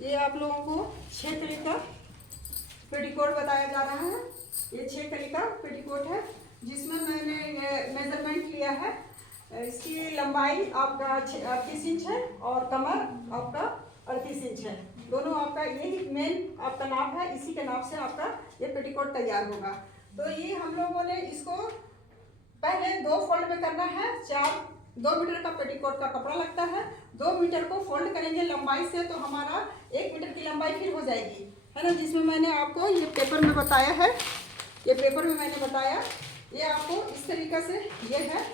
ये आप लोगों को 6 कली का पेटीकोट बताया जा रहा है। ये 6 कली का पेटीकोट है जिसमें मैंने मेजरमेंट लिया है। इसकी लंबाई आपका 38 इंच है और कमर आपका 38 इंच है। दोनों आपका यही मेन आपका नाप है, इसी के नाप से आपका ये पेटीकोट तैयार होगा। तो ये हम लोगों ने इसको पहले 2 फोल्ड में करना है। 2 मीटर का पेटीकोट का कपड़ा लगता है। 2 मीटर को फोल्ड करेंगे लंबाई से तो हमारा 1 मीटर की लंबाई फिर हो जाएगी, है ना। जिसमें मैंने आपको ये पेपर में बताया है, ये पेपर में मैंने बताया, ये आपको इस तरीके से ये है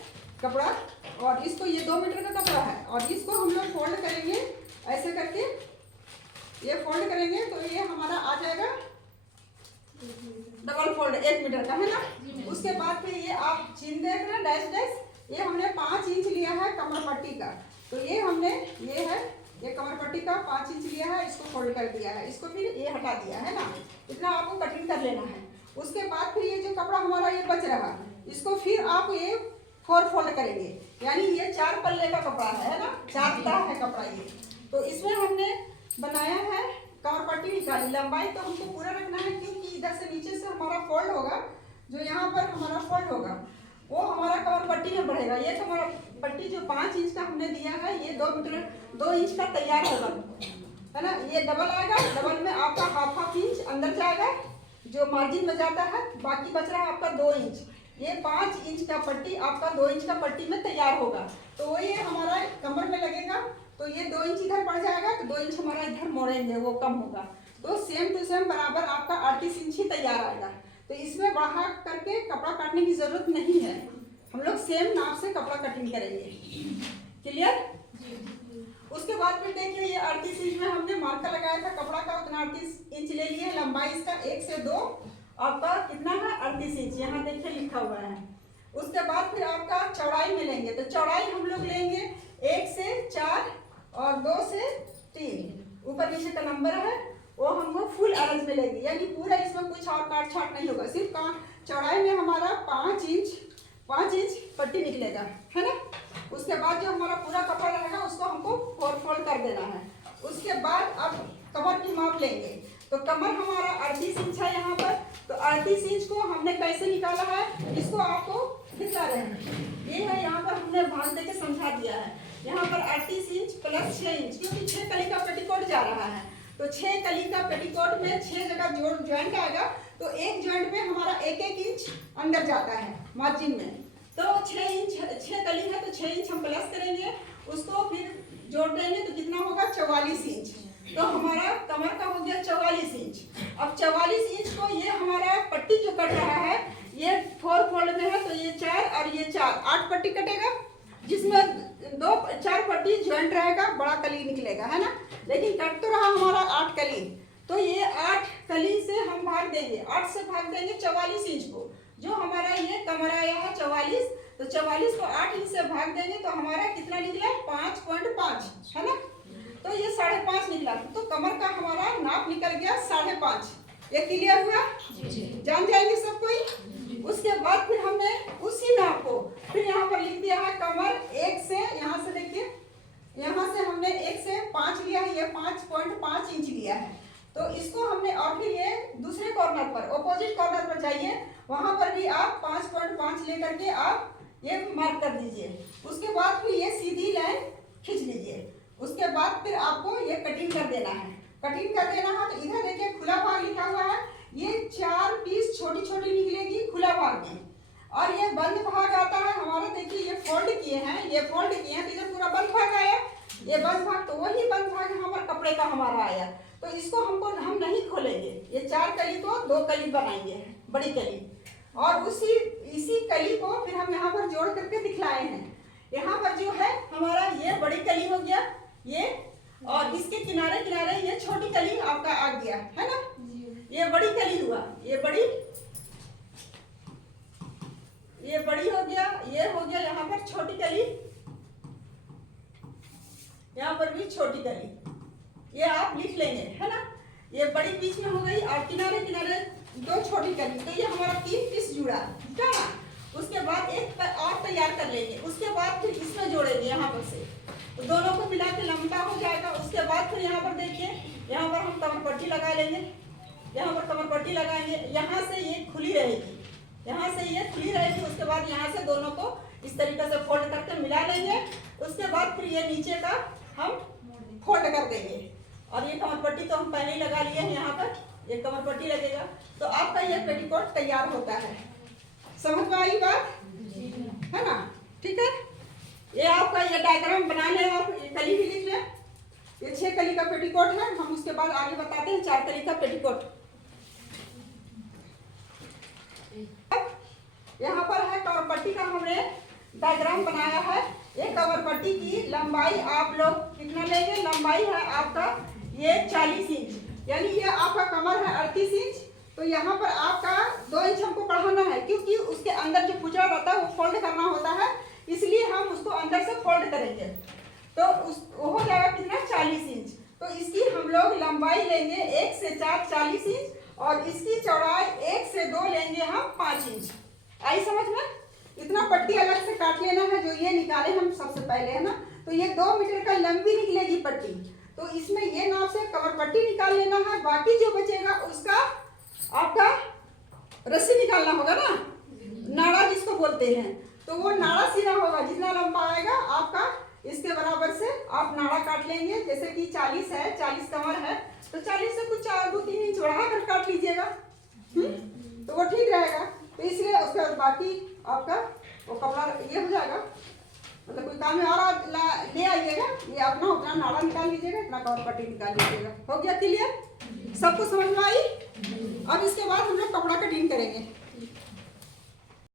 कपड़ा और इसको ये 2 मीटर का कपड़ा है और इसको हम लोग फोल्ड करेंगे ऐसे करके। ये फोल्ड करेंगे तो ये हमारा आ जाएगा डबल फोल्ड 1 मीटर का, है ना। उसके बाद फिर ये आप चिन्ह देख रहे हैं डैश डैश, ये हमने 5 इंच लिया है कमर पट्टी का। तो ये हमने ये है ये कमर पट्टी का 5 इंच लिया है, इसको फोल्ड कर दिया है, इसको फिर ये हटा दिया है ना। इतना आपको कटिंग कर लेना है। उसके बाद फिर ये जो कपड़ा हमारा ये बच रहा इसको फिर आप ये 4 फोल्ड करेंगे, यानी ये 4 पल्ले का कपड़ा है ना, 4 है कपड़ा ये। तो इसमें हमने बनाया है कमर पट्टी निकाली, लंबाई तो हमको पूरा रखना है क्योंकि इधर से नीचे से हमारा फोल्ड होगा, जो यहाँ पर हमारा फोल्ड होगा वो हमारा कमर पट्टी में बढ़ेगा। ये कमर पट्टी जो 5 इंच का हमने दिया है ये 2 इंच का तैयार होगा, है ना। ये डबल आएगा, डबल में आपका हाफ इंच अंदर जाएगा जो मार्जिन में जाता है, बाकी बच रहा है आपका 2 इंच। ये 5 इंच का पट्टी आपका 2 इंच का पट्टी में तैयार होगा। तो वो ये हमारा कमर में लगेगा तो ये 2 इंच इधर बढ़ जाएगा तो 2 इंच हमारा इधर मोड़ेंगे वो कम होगा। तो सेम टू सेम बराबर आपका 38 इंच ही तैयार आएगा। तो इसमें बढ़ा करके कपड़ा काटने की जरूरत नहीं है, हम लोग सेम नाप से कपड़ा कटिंग करेंगे। क्लियर। उसके बाद फिर देखिए ये 38 इंच में हमने मार्कर लगाया था कपड़ा का, उतना 38 इंच ले लिए। लंबाई इसका 1 से 2 आपका कितना है 38 इंच, यहाँ देखिए लिखा हुआ है। उसके बाद फिर आपका चौड़ाई में लेंगे तो चौड़ाई हम लोग लेंगे 1 से 4 और 2 से 3, ऊपर नीचे का नंबर है वो हमको फुल अरेंज में लेंगे, यानी पूरा इसमें कुछ और काट छाट नहीं होगा। सिर्फ चौड़ाई में हमारा 5 इंच पट्टी निकलेगा, है ना। उसके बाद जो हमारा पूरा कपड़ा रहेगा उसको हमको 4 फोल्ड कर देना है। उसके बाद अब कमर की माप लेंगे तो कमर हमारा 38 इंच है यहाँ पर। तो 38 इंच को हमने कैसे निकाला है इसको आपको दिखा रहे हैं, ये है यहाँ पर हमने भाग देके समझा दिया है। यहाँ पर 38 इंच प्लस 6 इंच, क्योंकि 6 कली का पेटीकोट जा रहा है तो 6 कली का पेटीकोट में 6 जगह ज्वाइंट आएगा तो एक ज्वाइंट में हमारा 1-1 इंच अंदर जाता है मार्जिन में। तो 6 कली है तो 6 इंच हम प्लस करेंगे, उसको फिर जोड़ देंगे तो कितना होगा 44 इंच। तो हमारा कमर का हो गया 44 इंच। अब 44 इंच को ये हमारा पट्टी जो कट रहा है ये 4 फोल्ड में है तो ये 4 और ये 4 8 पट्टी कटेगा, जिसमें 4 पट्टी ज्वाइंट रहेगा, बड़ा कली निकलेगा, है ना। लेकिन कट तो रहा हमारा 8 कली, तो ये 8 कली से हम भाग देंगे, 8 से भाग देंगे 44 इंच को। जो हमारा ये कमर आया है 44, तो 44 को 8 इंच से भाग देंगे तो हमारा कितना निकला 5.5, है ना। तो ये 5.5 निकला, तो कमर का हमारा नाप निकल गया 5.5। ये क्लियर हुआ, जान जाएंगे सब कोई। उसके बाद फिर हमने उसी नाप को फिर यहाँ पर लिख दिया है कमर 1 से, यहाँ से देखिए यहाँ से हमने 1 से 5 लिया है, ये 5.5 इंच लिया है। तो इसको हमने और फिर ये दूसरे कॉर्नर पर ऑपोजिट कॉर्नर पर जाइए, वहां पर भी आप 5.5 लेकर के आप ये मार्क कर दीजिए। उसके बाद फिर ये सीधी लाइन खींच लीजिए। उसके बाद फिर आपको ये कटिंग कर देना है। कटिंग कर देना है तो इधर देखिए खुला भाग लिखा हुआ है, ये 4 पीस छोटी छोटी निकलेगी खुला भाग में, और ये बंद भाग आता है हमारा। देखिए ये फोल्ड किए हैं, ये फोल्ड किए हैं तो इधर पूरा बंद भाग आया, ये बंद भाग, तो वही बंद भाग यहाँ पर कपड़े का हमारा आया। तो इसको हम नहीं खोलेंगे, ये 4 कली को 2 कली बनाएंगे, बड़ी कली, और इसी कली को फिर हम यहाँ पर जोड़ करके दिखलाए हैं। यहाँ पर जो है हमारा ये बड़ी कली हो गया ये, और इसके किनारे किनारे ये छोटी कली आपका आ गया, है ना। ये बड़ी कली हुआ, ये बड़ी हो गया, ये हो गया यहाँ पर छोटी कली, यहाँ पर भी छोटी कली, ये आप लिख लेंगे, है ना। ये बड़ी बीच में हो गई और किनारे किनारे 2 छोटी कली, तो ये हमारा 3 पीस जुड़ा, ठीक है ना। उसके बाद एक और तैयार कर लेंगे, उसके बाद फिर इसमें जोड़ेंगे यहाँ पर से, तो दोनों को मिला के लंबा हो जाएगा। उसके बाद फिर यहाँ पर देखिए यहाँ पर हम कमर पट्टी लगा लेंगे, यहाँ पर कमर पट्टी लगाएंगे, यहाँ से ये खुली रहेगी, यहाँ से ये खुली रहेगी। उसके बाद यहाँ से दोनों को इस तरीके से फोल्ड करके मिला लेंगे। उसके बाद फिर ये नीचे का हम फोल्ड कर देंगे। और ये कमर पट्टी तो हम पहले ही लगा लिए हैं, यहाँ पर ये कमर पट्टी लगेगा तो आपका ये पेटीकोट तैयार होता है। समझ में आई बात है ना? ठीक है, ये आपका ये डायग्राम बना ले और ये कली भी लिख ले। ये 6 कली का पेटीकोट है, हम उसके बाद आगे बताते हैं 4 कली का पेटीकोट। यहाँ पर है कमर पट्टी का हमने डायग्राम बनाया है। ये कमर पट्टी की लंबाई आप लोग कितना लेंगे? लंबाई है आपका ये 40 इंच, यानी ये आपका कमर है 38 इंच। तो यहाँ पर आपका 2 इंच हमको बढ़ाना है, क्योंकि उसके अंदर जो खुचरा रहता है वो फोल्ड करना होता है, इसलिए हम उसको अंदर से फोल्ड करेंगे। तो वो हो जाएगा कितना? 40 इंच। तो इसकी हम लोग लंबाई लेंगे 1 से 4 40 इंच, और इसकी चौड़ाई 1 से 2 लेंगे हम 5 इंच। आई समझ में? इतना पट्टी अलग से काट लेना है, जो ये निकाले हम सबसे पहले, है ना? तो ये 2 मीटर का लंबी निकलेगी पट्टी, तो इसमें ये नाप से कमर पट्टी निकाल लेना है। बाकी जो बचेगा उसका आपका रस्सी निकालना होगा ना, नाड़ा जिसको बोलते हैं। तो वो नाड़ा सीना होगा, जितना लंबा आएगा आपका इसके बराबर से आप नाड़ा काट लेंगे। जैसे कि 40 है, 40 कमर है, तो 40 से कुछ 2-3 इंच बढ़ा कर काट लीजिएगा, तो वो ठीक रहेगा। तो इसलिए उसके बाद बाकी आपका वो कपड़ा ये हो जाएगा, मतलब कोई काम में और ले आइएगा, ये अपना उतना नाड़ा निकाल लीजिएगा, इतना कमर पट्टी निकाल लीजिएगा। हो गया क्लियर? सबको समझ में आई? अब इसके बाद हम लोग कपड़ा कटिंग करेंगे।